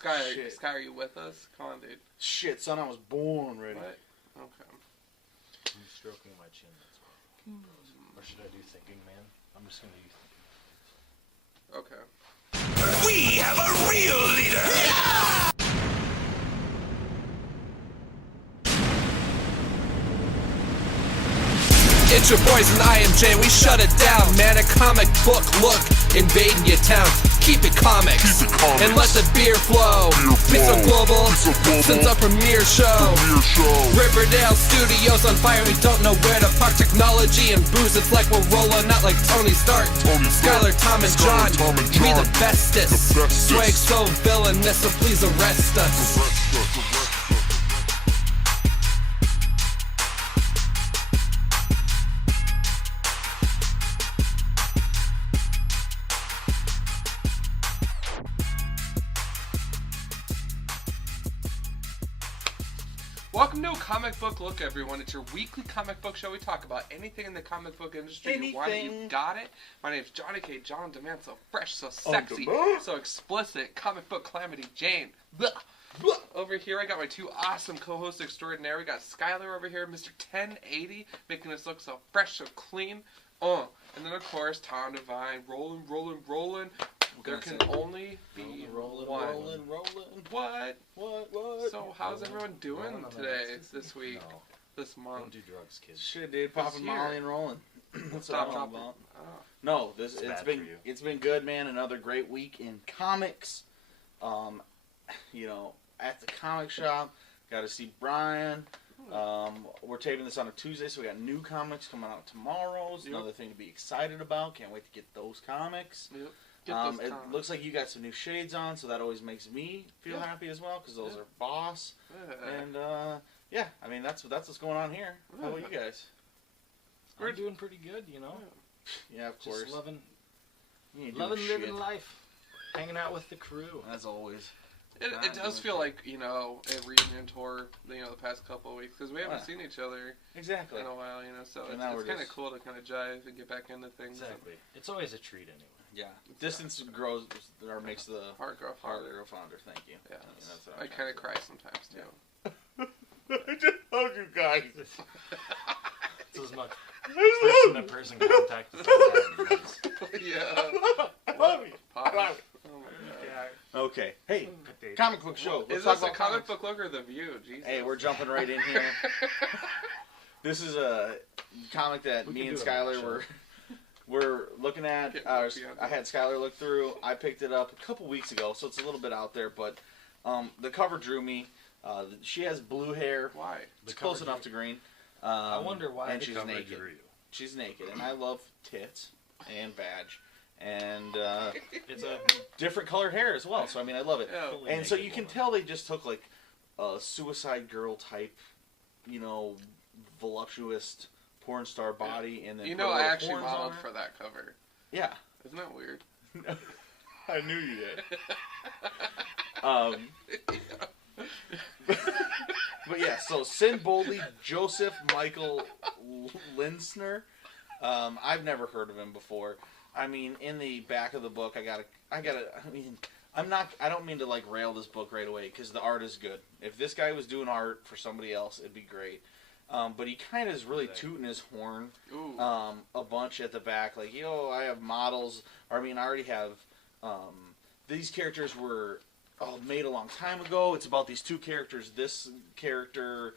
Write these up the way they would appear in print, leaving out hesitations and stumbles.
Sky, are you with us? Come on, dude. Shit, son, I was born ready. What? Okay. I'm stroking my chin, that's why. Or should I do thinking man? I'm just going to do thinking man. Okay. We have a real leader! Yeah! It's your boys in IMJ, we shut it down, man. A comic book look, invading your town. Keep it comics, and let the beer flow. Be so global, since our premiere show. Riverdale Studios on fire, we don't know where to park. Technology and booze, it's like we're rolling out like Tony Stark. Skylar, Tom, and John, we the bestest. Swag so villainous, so please arrest us. Welcome to a Comic Book Look, everyone. It's your weekly comic book show. We talk about anything in the comic book industry. You want it, you got it. My name's Johnny K. John Demand, so fresh, so sexy, so explicit. Comic book calamity Jane. Blah. Blah. Over here, I got my two awesome co-hosts extraordinaire. We got Skylar over here, Mr. 1080, making us look so fresh, so clean. And then, of course, Tom Devine, rolling. There can only be rolling. What? What? So, how's everyone doing today, this week, this month? Don't do drugs, kids. Shit, dude, popping Molly and rolling. That's what I'm all about. Oh. No, it's been good, man. Another great week in comics. At the comic shop, got to see Brian. We're taping this on a Tuesday, so we got new comics coming out tomorrow. It's another thing to be excited about. Can't wait to get those comics. Yep. It looks like you got some new shades on, so that always makes me feel happy as well, because those are boss. And that's what's going on here. How about you guys? We're doing pretty good, you know. Yeah, of course. Just loving living life, hanging out with the crew as always. It does feel like, a reunion tour, the past couple of weeks, because we haven't seen each other in a while, so it's kind of cool to kind of jive and get back into things. Exactly. It's always a treat anyway. Yeah. Distance grows, or makes the heart grow fonder. Thank you. Yeah. I kind of cry sometimes, too. I just told you guys. It's as much person-to-person contact as that. Yeah. I love you. Pop. I love you. Oh my God. Okay. Hey, comic book show. Is this a comic book look or The View? Jesus. Hey, we're jumping right in here. This is a comic that me and Skylar we're looking at. I had Skylar look through. I picked it up a couple weeks ago, so it's a little bit out there, but the cover drew me. She has blue hair. Why? It's close enough to green. I wonder why. And she's naked. She's naked, and I love tits and badge. And it's a different colored hair as well, so I love it. Yeah. And so you can tell they just took like a Suicide Girl type, voluptuous porn star body, and then I actually modeled for that cover. Yeah. Isn't that weird? I knew you did. But yeah, so Sin Boldly, Joseph Michael Linsner. I've never heard of him before. In the back of the book, I don't mean to rail this book right away, because the art is good. If this guy was doing art for somebody else, it'd be great. But he kind of is really tooting his horn a bunch at the back. Like, I have models. I already have... these characters were made a long time ago. It's about these two characters. This character,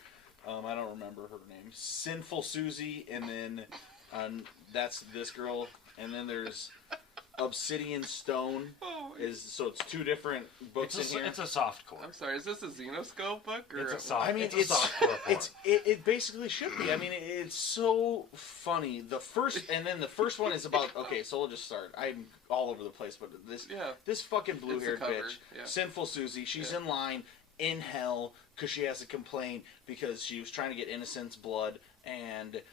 I don't remember her name. Sinful Susie, and then that's this girl. And then there's Obsidian Stone. So it's two different books in here. It's a soft core. I'm sorry, is this a Xenoscope book? Or it's a soft. It's a soft core. It basically should be. It's so funny. The first one is about. Okay, so we'll just start. I'm all over the place, but this fucking blue-haired bitch, Sinful Susie. She's in line in hell because she has to complain because she was trying to get Innocent's blood and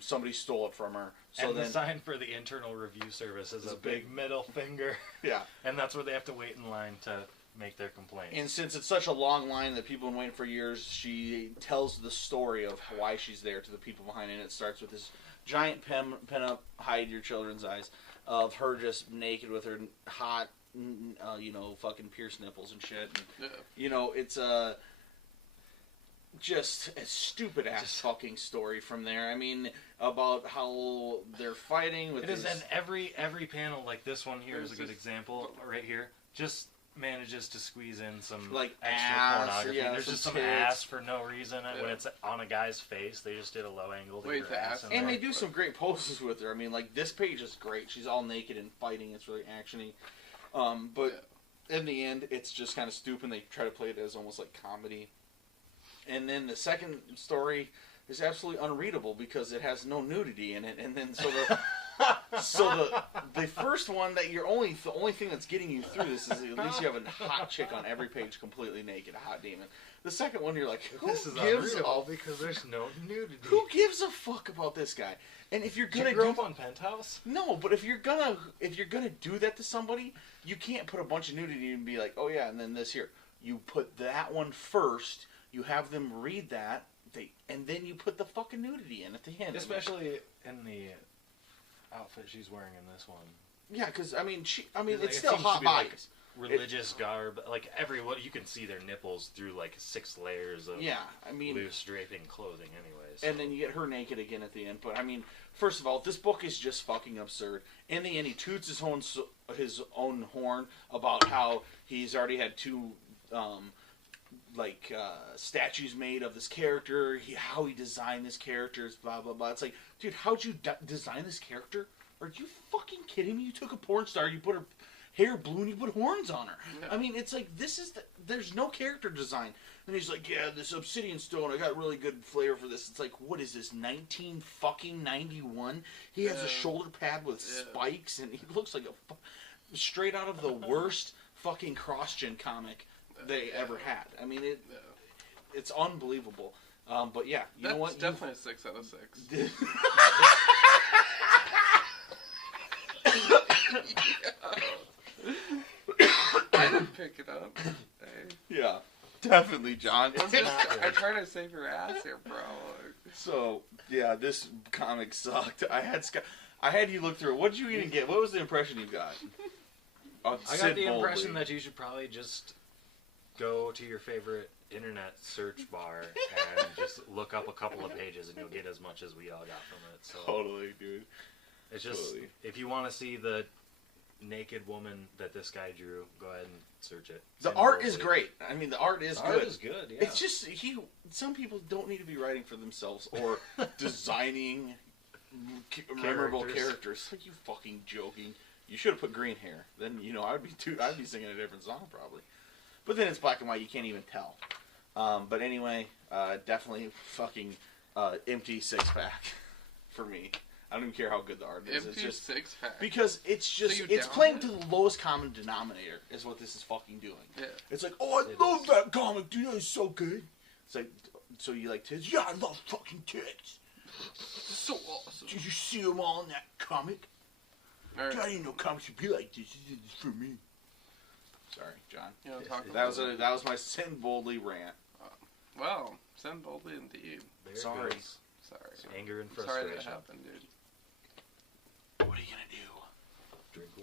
somebody stole it from her. So the sign for the Internal Review Service is a big middle finger. Yeah. And that's where they have to wait in line to make their complaint. And since it's such a long line that people have been waiting for years, she tells the story of why she's there to the people behind it. And it starts with this giant pin up, hide your children's eyes, of her just naked with her hot, fucking pierced nipples and shit. And, it's just a stupid ass fucking story from there. I mean, about how they're fighting with. It is, and every panel like this one here is a good example right here. Just manages to squeeze in some like extra ass, pornography. yeah, There's just some tits. ass for no reason when it's on a guy's face. They just did a low angle to get her ass in and there. they do some great poses with her. I mean, like this page is great. She's all naked and fighting. It's really actiony. But in the end, it's just kind of stupid. They try to play it as almost like comedy. And then the second story is absolutely unreadable because it has no nudity in it. And then the first one that the only thing that's getting you through this is at least you have a hot chick on every page completely naked, a hot demon. The second one you're like, this is unreadable because there's no nudity. Who gives a fuck about this guy? And if you're gonna Did you grow up on Penthouse? No, but if you're gonna do that to somebody, you can't put a bunch of nudity and be like, oh yeah, and then this here. You put that one first. You have them read that, and then you put the fucking nudity in at the end. Especially in the outfit she's wearing in this one. Yeah, because it's still hot bodies. Like religious garb, like you can see their nipples through like 6 layers of loose draping clothing, anyways. And then you get her naked again at the end. But I mean, first of all, this book is just fucking absurd. In the end, he toots his own horn about how he's already had 2. Statues made of this character, how he designed this character, blah blah blah. It's like, dude, how'd you design this character? Are you fucking kidding me? You took a porn star, you put her hair blue, and you put horns on her. Yeah. I mean, it's like there's no character design. And he's like, yeah, this obsidian stone, I got really good flavor for this. It's like, what is this, 1991? He has a shoulder pad with spikes, and he looks like a straight out of the worst fucking cross-gen comic they ever had. I mean, it's unbelievable. But yeah, you know what? That's definitely a 6 out of 6. I didn't pick it up. Hey. Yeah, definitely, John. I'm trying to save your ass here, bro. So yeah, this comic sucked. I had you look through it. What did you even get? What was the impression you got? I got the impression that you should probably just go to your favorite internet search bar and just look up a couple of pages and you'll get as much as we all got from it. So totally, dude. It's just, if you want to see the naked woman that this guy drew, go ahead and search it. The art is great. I mean, the art is good. The art is good, yeah. It's just, some people don't need to be writing for themselves or designing memorable characters. Like, you fucking joking. You should have put green hair. Then, I'd be singing a different song probably. But then it's black and white. You can't even tell. But anyway, definitely fucking empty 6-pack for me. I don't even care how good the art is. Empty it's just 6-pack. Because it's playing to the lowest common denominator is what this is fucking doing. Yeah. It's like, oh, I love that comic, dude. That is so good. It's like, so you like tits? Yeah, I love fucking tits. It's so awesome. Did you see them all in that comic? Right. I didn't know comics would be like this. This is for me. Sorry, John. That was my Send Boldly rant. Well, Send Boldly indeed. Sorry. Anger and frustration. Sorry that happened, dude. What are you gonna do?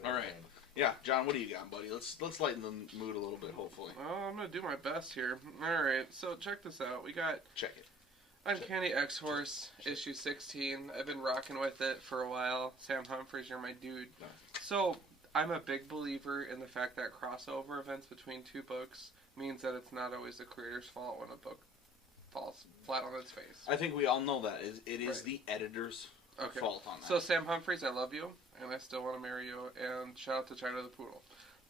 All right. Yeah, John, what do you got, buddy? Let's lighten the mood a little bit, hopefully. Well, I'm gonna do my best here. All right. So check this out. We got Uncanny X-Force issue 16. I've been rocking with it for a while. Sam Humphries, you're my dude. Nice. So I'm a big believer in the fact that crossover events between 2 books means that it's not always the creator's fault when a book falls flat on its face. I think we all know that. It is the editor's fault on that. So Sam Humphries, I love you, and I still want to marry you, and shout out to China the Poodle.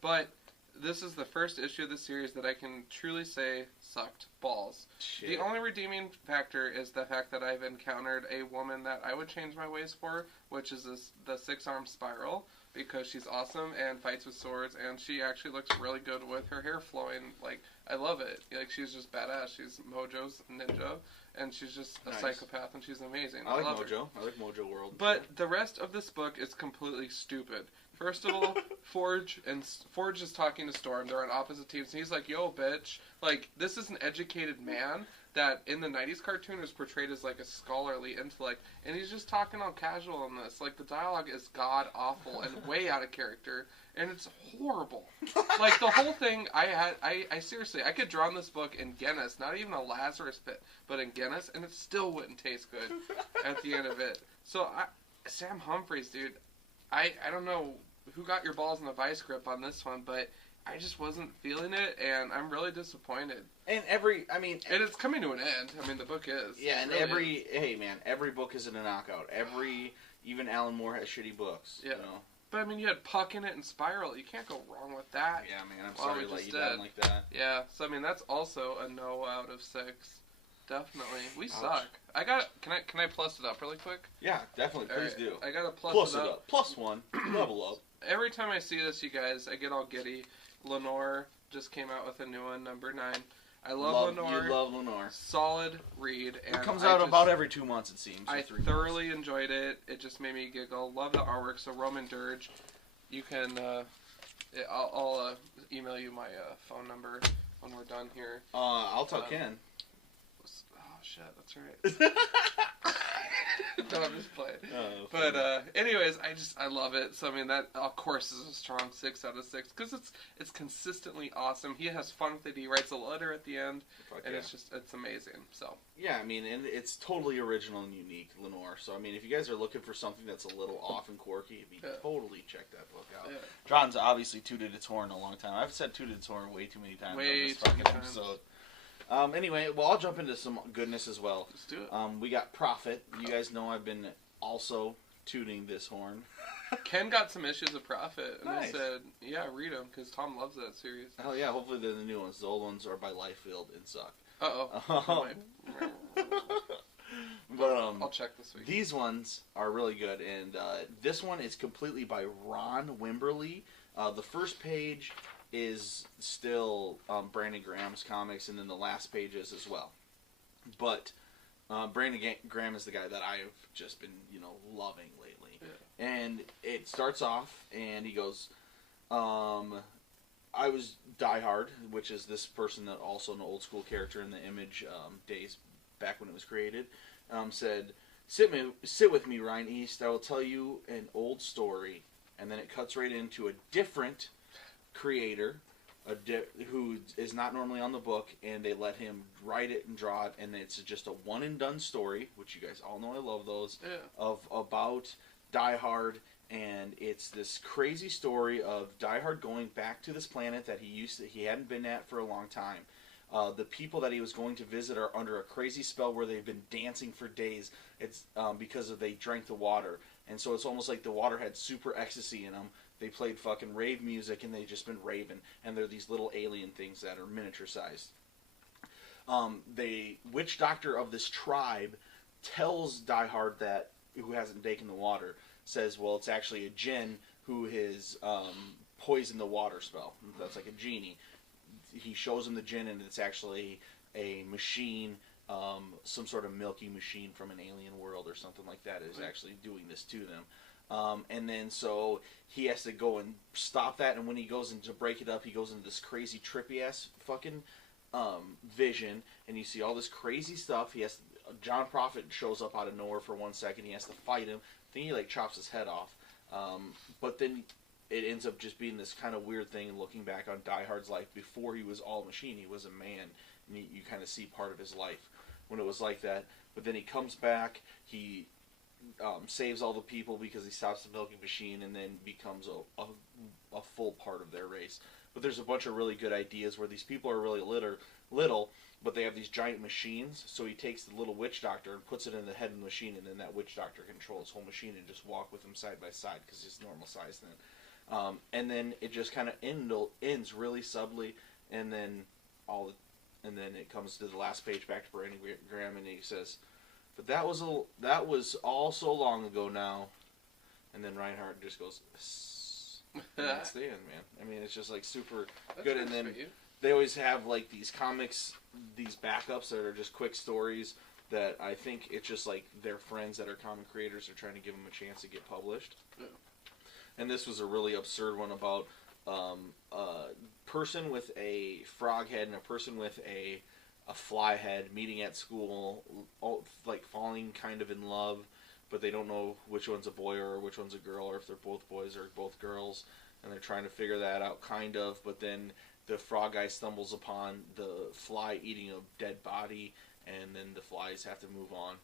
But this is the first issue of the series that I can truly say sucked balls. Shit. The only redeeming factor is the fact that I've encountered a woman that I would change my ways for, which is the 6-armed Spiral, because she's awesome and fights with swords, and she actually looks really good with her hair flowing. Like, I love it. Like, she's just badass. She's Mojo's ninja, and she's just a psychopath, and she's amazing. I like Mojo. I like Mojo World. But the rest of this book is completely stupid. First of all, Forge is talking to Storm. They're on opposite teams, and he's like, yo, bitch. Like, this is an educated man that in the 90s cartoon is portrayed as like a scholarly intellect, and he's just talking all casual in this. Like, the dialogue is god-awful and way out of character, and it's horrible. Like, the whole thing, I seriously, I could drown this book in Guinness, not even a Lazarus pit, but in Guinness, and it still wouldn't taste good at the end of it. So, Sam Humphries, dude, I don't know who got your balls in the vice grip on this one, but I just wasn't feeling it, and I'm really disappointed. And and it's coming to an end. I mean, the book is. Yeah, and really every book isn't a knockout. Even Alan Moore has shitty books. Yeah. You know? But I mean, you had Puck in it and Spiral. You can't go wrong with that. Yeah, man, I'm sorry to let you down like that. Yeah, so I mean, that's also a no out of 6. Definitely. We Ouch. suck. Can I plus it up really quick? Yeah, definitely. Please do. I gotta plus it up. +1. Level up. Every time I see this, you guys, I get all giddy. Lenore just came out with a new one, number 9. I love Lenore. You love Lenore. Solid read. And it comes out about every 2 months, it seems. I thoroughly enjoyed it. It just made me giggle. Love the artwork. So Roman Dirge, you can. I'll email you my phone number when we're done here. I'll tell Ken. Oh shit, that's right. No, I'm just playing. But anyways, I love it. So I mean, that of course is a strong 6 out of 6 because it's consistently awesome. He has fun with it. He writes a letter at the end, and it's amazing. So yeah, I mean, and it's totally original and unique, Lenore. So I mean, if you guys are looking for something that's a little off and quirky, totally check that book out. Yeah. John's obviously tooted its horn a long time. I've said tooted its horn way too many times on this fucking episode. Anyway, well, I'll jump into some goodness as well. Let's do it. We got Prophet. You guys know I've been also tooting this horn. Ken got some issues of Prophet, and Nice. I said, yeah, read them, because Tom loves that series. Hell yeah, hopefully they're the new ones. The old ones are by Liefeld and suck. Uh-oh. But I'll check this week. These ones are really good, and this one is completely by Ron Wimberly. The first page is still Brandon Graham's comics, and then the last page is as well. But Brandon Graham is the guy that I've just been, loving lately. Yeah. And it starts off, and he goes, I was Die Hard, which is this person that also an old school character in the Image days back when it was created, said, sit with me, Ryan East. I will tell you an old story. And then it cuts right into a different creator who is not normally on the book, and they let him write it and draw it, and it's just a one and done story, which you guys all know I love those, about Die Hard, and it's this crazy story of Die Hard going back to this planet that he hadn't been at for a long time. The people that he was going to visit are under a crazy spell where they've been dancing for days. It's because they drank the water, and so it's almost like the water had super ecstasy in them. They played fucking rave music, and they've just been raving. And they're these little alien things that are miniature-sized. The witch doctor of this tribe tells Die Hard who hasn't taken the water, says, well, it's actually a djinn who has poisoned the water spell. That's like a genie. He shows him the djinn, and it's actually a machine, some sort of milky machine from an alien world or something like that is actually doing this to them. And then so he has to go and stop that, and when he goes in to break it up, he goes into this crazy trippy ass fucking vision, and you see all this crazy stuff. John Prophet shows up out of nowhere for 1 second. He has to fight him. I think he chops his head off. But then it ends up just being this kind of weird thing. Looking back on Die Hard's life, before he was all machine, he was a man, and you kind of see part of his life when it was like that. But then he comes back. He saves all the people because he stops the milking machine, and then becomes a full part of their race. But there's a bunch of really good ideas where these people are really little, but they have these giant machines. So he takes the little witch doctor and puts it in the head of the machine, and then that witch doctor can control his whole machine and just walk with him side by side because he's normal size then. And then it just kind of ends really subtly, and then it comes to the last page back to Brandon Graham, and he says, "But that was all so long ago now." And then Reinhardt just goes, and that's the end, man. I mean, it's just like super good. And then they always have like these comics, these backups that are just quick stories that I think it's just like their friends that are comic creators are trying to give them a chance to get published. Yeah. And this was a really absurd one about a person with a frog head and a person with a a fly head meeting at school, like falling kind of in love, but they don't know which one's a boy or which one's a girl, or if they're both boys or both girls, and they're trying to figure that out, kind of. But then the frog guy stumbles upon the fly eating a dead body, and then the flies have to move on,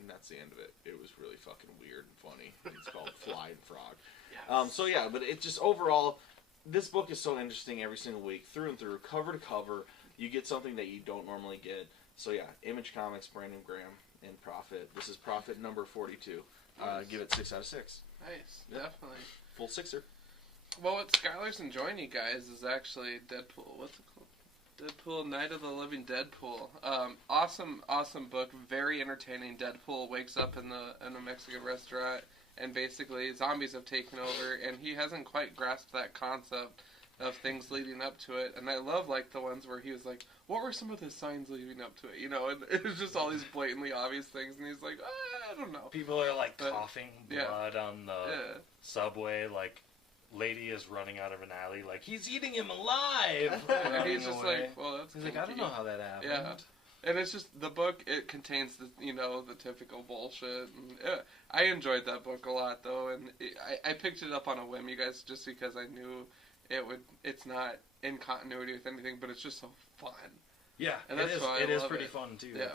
and that's the end of it. It was really fucking weird and funny. It's called Fly and Frog. Yes. So yeah, but it just overall, this book is so interesting every single week, through and through, cover to cover. You get something that you don't normally get. So yeah, Image Comics, Brandon Graham, and Prophet. This is Prophet number 42. Nice. Give it 6 out of 6. Nice, definitely. Full sixer. Well, what Skylar's enjoying, you guys, is actually Deadpool. What's it called? Deadpool, Night of the Living Deadpool. Awesome book. Very entertaining. Deadpool wakes up in a Mexican restaurant, and basically zombies have taken over, and he hasn't quite grasped that concept of things leading up to it. And I love, like, the ones where he was like, what were some of the signs leading up to it? You know, and it was just all these blatantly obvious things, and he's like, I don't know. People are, like, coughing blood on the subway, like, lady is running out of an alley, like, he's eating him alive! And he's just like, well, that's He's like, I don't know how that happened. Yeah. And it's just, the book, it contains the, the typical bullshit. And, I enjoyed that book a lot, though, and I picked it up on a whim, you guys, just because I knew it's not in continuity with anything, but it's just so fun. Yeah, and that's why it is pretty fun, too. Yeah.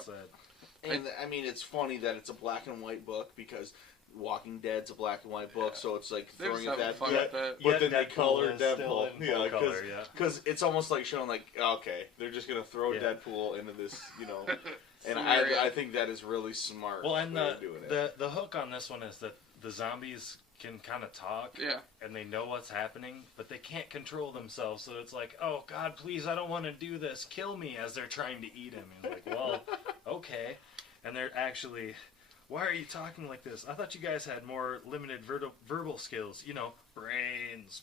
And, I mean, it's funny that it's a black and white book, because Walking Dead's a black and white book, so it's like throwing at that. But then they color Deadpool. Yeah, because it's almost like showing, like, okay, they're just going to throw Deadpool into this, and I think that is really smart. Well, and the hook on this one is that the zombies can kind of talk, and they know what's happening, but they can't control themselves, so it's like, oh, God, please, I don't want to do this, kill me, as they're trying to eat him. And like, well, okay. And they're actually, why are you talking like this? I thought you guys had more limited verbal skills, brains.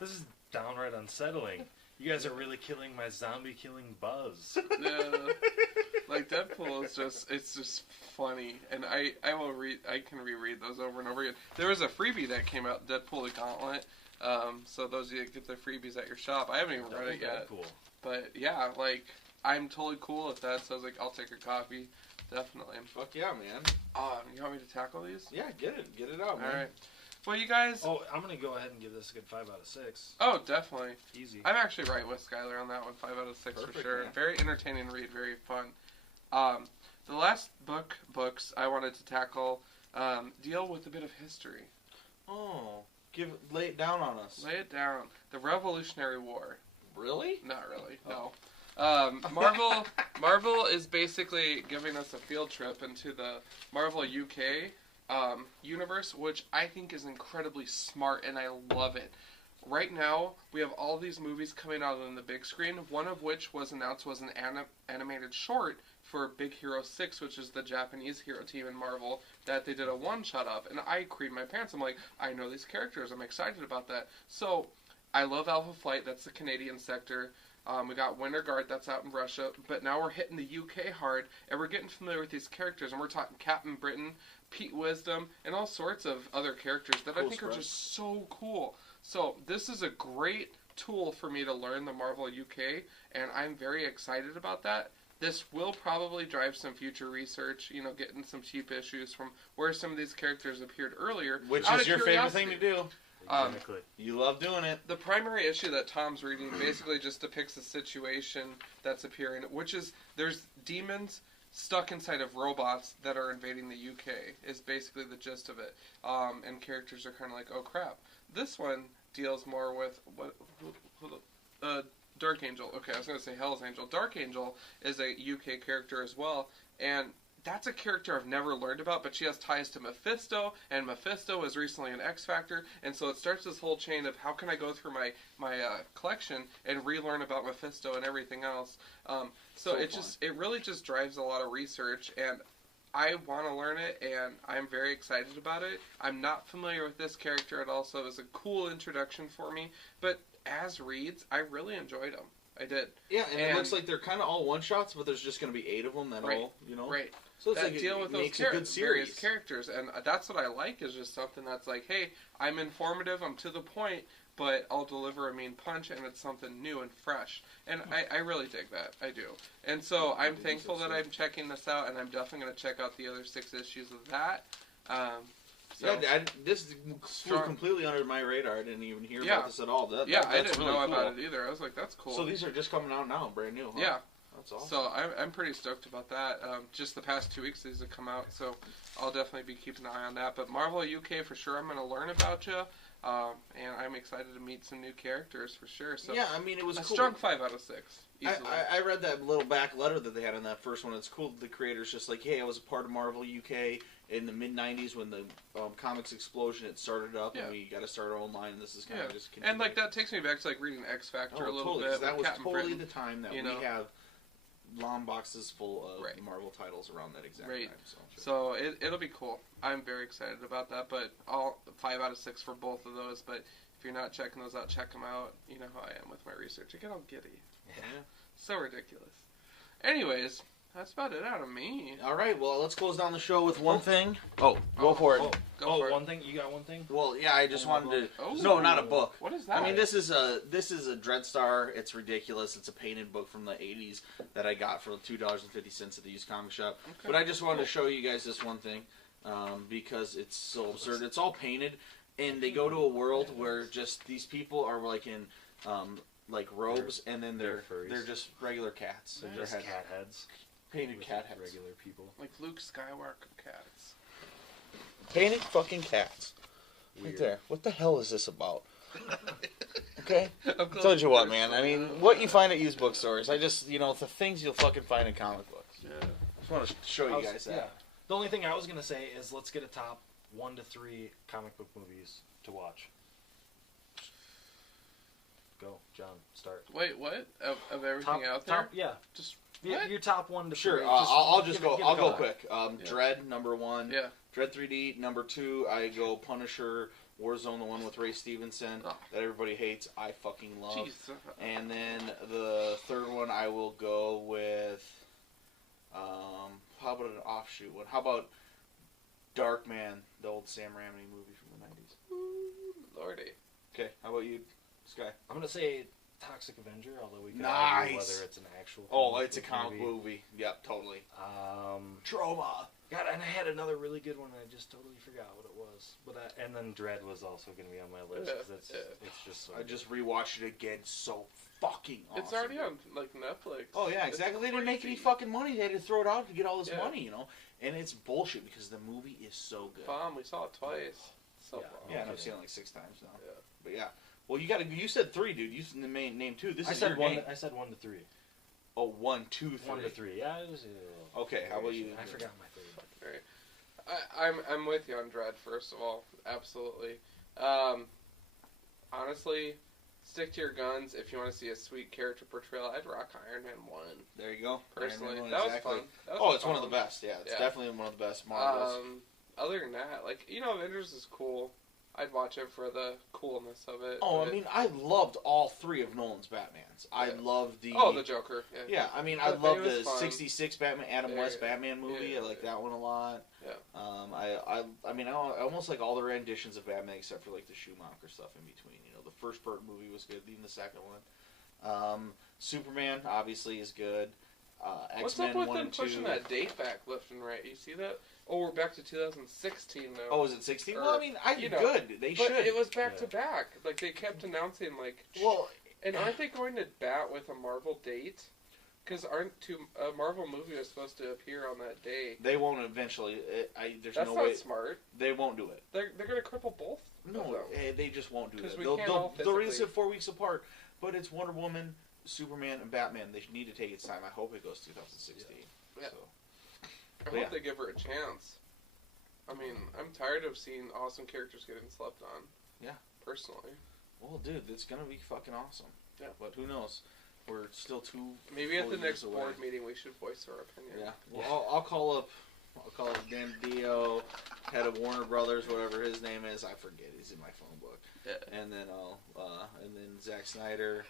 This is downright unsettling. You guys are really killing my zombie-killing buzz. Yeah. Like, Deadpool is it's just funny. And I can reread those over and over again. There was a freebie that came out, Deadpool the Gauntlet. So those of you that get the freebies at your shop, I haven't even read it yet. Deadpool. But yeah, like, I'm totally cool with that, so I was like, I'll take a copy. Definitely. Fuck yeah, man. You want me to tackle these? Yeah, get it out, man. Alright. Well, you guys... Oh, I'm going to go ahead and give this a good 5 out of 6. Oh, definitely. Easy. I'm actually right with Skylar on that one. 5 out of 6 Perfect, for sure. man. Very entertaining read, very fun. The last books I wanted to tackle deal with a bit of history. Oh, lay it down on us. Lay it down. The Revolutionary War. Really? Not really. Oh. No. Marvel is basically giving us a field trip into the Marvel UK universe, which I think is incredibly smart, and I love it. Right now, we have all these movies coming out on the big screen, one of which was announced was an animated short for Big Hero 6, which is the Japanese hero team in Marvel, that they did a one-shot of. And I creamed my pants. I'm like, I know these characters. I'm excited about that. So, I love Alpha Flight. That's the Canadian sector. We got Winter Guard, that's out in Russia. But now we're hitting the UK hard, and we're getting familiar with these characters. And we're talking Captain Britain, Pete Wisdom, and all sorts of other characters that I think are just so cool. So this is a great tool for me to learn the Marvel UK, and I'm very excited about that. This will probably drive some future research, getting some cheap issues from where some of these characters appeared earlier. Which is your favorite thing to do. Exactly. You love doing it. The primary issue that Tom's reading basically just depicts a situation that's appearing, which is there's demons stuck inside of robots that are invading the UK, is basically the gist of it. And characters are kind of like, oh crap. This one deals more with Dark Angel. Okay, I was going to say Hell's Angel. Dark Angel is a UK character as well, and that's a character I've never learned about, but she has ties to Mephisto, and Mephisto was recently an X Factor, and so it starts this whole chain of how can I go through my collection and relearn about Mephisto and everything else. So it really just drives a lot of research, and I want to learn it, and I'm very excited about it. I'm not familiar with this character at all, so it was a cool introduction for me. But as reads, I really enjoyed them. I did. Yeah, and it looks like they're kind of all one-shots, but there's just going to be 8 of them that all, you know? Right. So it's that like deal with those various characters, and that's what I like, is just something that's like, hey, I'm informative, I'm to the point, but I'll deliver a mean punch, and it's something new and fresh. And I really dig that. I do. And so I'm thankful that I'm checking this out, and I'm definitely going to check out the other 6 issues of that. This flew completely under my radar. I didn't even hear about this at all. I didn't know about it either. I was like, that's cool. So these are just coming out now, brand new, huh? Yeah. That's awesome. So I'm pretty stoked about that. Just the past 2 weeks these have come out, so I'll definitely be keeping an eye on that. But Marvel UK, for sure, I'm going to learn about you. And I'm excited to meet some new characters for sure. So yeah, I mean, it was a cool. strong 5 out of 6. I read that little back letter that they had in that first one. It's cool that the creator's just like, hey, I was a part of Marvel UK in the mid-90s when the comics explosion had started up, and we got to start our own line, and this is kind of just continuing. And like that takes me back to like reading X Factor a little bit. That was Captain totally Britain, the time that we have long boxes full of Marvel titles around that exact time. So it'll be cool. I'm very excited about that, but all 5 out of 6 for both of those. But if you're not checking those out, check them out. You know how I am with my research. I get all giddy. Yeah. So ridiculous. Anyways, that's about it out of me. All right, well, let's close down the show with one thing. Go for it. Go for it. One thing? You got one thing? Well, yeah, I just wanted to... No, not a book. What is that? I mean, this is a Dreadstar. It's ridiculous. It's a painted book from the 80s that I got for $2.50 at the used comic shop. Okay. But I just wanted to show you guys this one thing because it's so absurd. It's all painted, and they go to a world where just these people are like in... like robes, and then they're just regular cats. They're just cat heads. Painted cat heads. Regular people. Like Luke Skywalker cats. Painted fucking cats. Weird. Right there. What the hell is this about? Okay? I told you what, man. I mean, what you find at used bookstores, the things you'll fucking find in comic books. Yeah. Just want to show you guys that. Yeah. The only thing I was going to say is let's get a top 1 to 3 comic book movies to watch. Go, John. Start. Wait, what? Of everything out there? Yeah. Just your top 1 to 3. Sure. I'll just go. I'll go quick. Dread #1. Yeah. Dread 3D #2. I go Punisher, Warzone, the one with Ray Stevenson that everybody hates. I fucking love. Jeez. And then the third one, I will go with. How about an offshoot one? How about Darkman, the old Sam Raimi movie from the 90s? Ooh, Lordy. Okay. How about you, Sky? I'm gonna say Toxic Avenger, although we can argue whether it's an actual. It's a comic movie. Yep, totally. Trauma. God, and I had another really good one. I just totally forgot what it was. But and then Dread was also going to be on my list because it's just. So I just rewatched it again. So fucking awesome. It's already on like Netflix. Oh yeah, exactly. They didn't make any fucking money. They had to throw it out to get all this money, And it's bullshit because the movie is so good. We saw it twice. So yeah, and I've seen it like 6 times now. Yeah. But yeah. Well, you said 3, dude. You said the main name 2. I said 1 to 3. Oh, 1, 2, 3. 1 to 3. Yeah. Okay. How about you? I forgot my 3. I'm with you on Dread. First of all, absolutely. Honestly, stick to your guns. If you want to see a sweet character portrayal, I'd rock Iron Man 1. There you go. Personally, that was fun. It's one of the best. Yeah, it's definitely one of the best Marvels. Other than that, Avengers is cool. I'd watch it for the coolness of it. I loved all 3 of Nolan's Batmans. I loved the... the Joker. Yeah, I loved the 66 Batman, Adam West Batman movie. I like that one a lot. Yeah. I almost like all the renditions of Batman except for like the Schumacher stuff in between. The first part movie was good, even the second one. Superman, obviously, is good. X-Men What's up with 1 them and 2. pushing that date back left and right? You see that? Oh, we're back to 2016 now. Oh, is it 16? Well, good. They should. But it was back to back. Like, they kept announcing, like... Well... And aren't they going to bat with a Marvel date? Because a Marvel movie was supposed to appear on that day. They won't eventually. There's That's no not way. smart. They won't do it. They're going to cripple both? No, they just won't do it. They'll release it 4 weeks apart, but it's Wonder Woman, Superman, and Batman. They need to take its time. I hope it goes 2016. Yeah. So. I hope they give her a chance. I mean, I'm tired of seeing awesome characters getting slept on. Yeah. Personally. Well, dude, it's going to be fucking awesome. Yeah. But who knows? We're still Maybe at the next board meeting we should voice our opinion. Yeah. Well, I'll call up Dan Dio, head of Warner Brothers, whatever his name is. I forget. He's in my phone book. Yeah. And then and then Zack Snyder.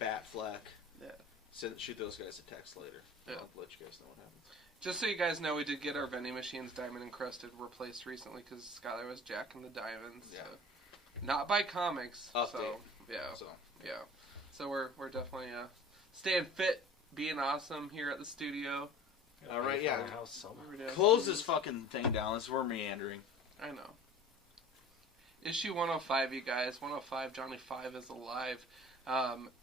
Batfleck. Yeah. Shoot those guys a text later. Yeah. I'll let you guys know what happens. Just so you guys know, we did get our vending machines diamond encrusted replaced recently because Skylar was jacking the diamonds. Yeah. So. Not by comics. Update. So, yeah. So. Yeah. So we're definitely staying fit, being awesome here at the studio. All right, yeah. Summer. Close this fucking thing down. We're meandering. I know. Issue 105, you guys. 105, Johnny 5 is alive.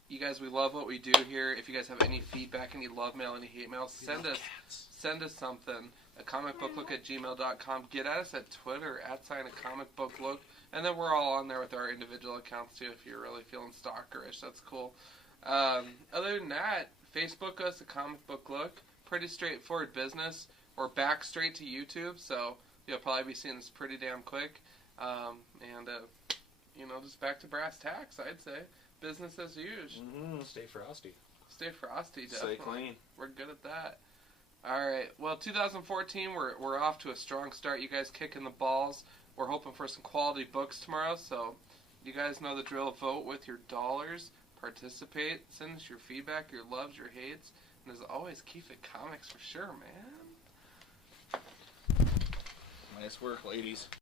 You guys, we love what we do here. If you guys have any feedback, any love mail, any hate mail, send us something. A comicbooklook@gmail.com. Get at us at Twitter, @comicbooklook. And then we're all on there with our individual accounts, too, if you're really feeling stalkerish. That's cool. Other than that, Facebook us, A Comic Book Look. Pretty straightforward business. We're back straight to YouTube, so you'll probably be seeing this pretty damn quick. Just back to brass tacks, I'd say. Business as usual. Mm-hmm. Stay frosty. Stay frosty, definitely. Stay clean. We're good at that. All right. Well, 2014, we're off to a strong start. You guys kicking the balls. We're hoping for some quality books tomorrow, so you guys know the drill. Vote with your dollars. Participate. Send us your feedback, your loves, your hates. And as always, keep it comics for sure, man. Nice work, ladies.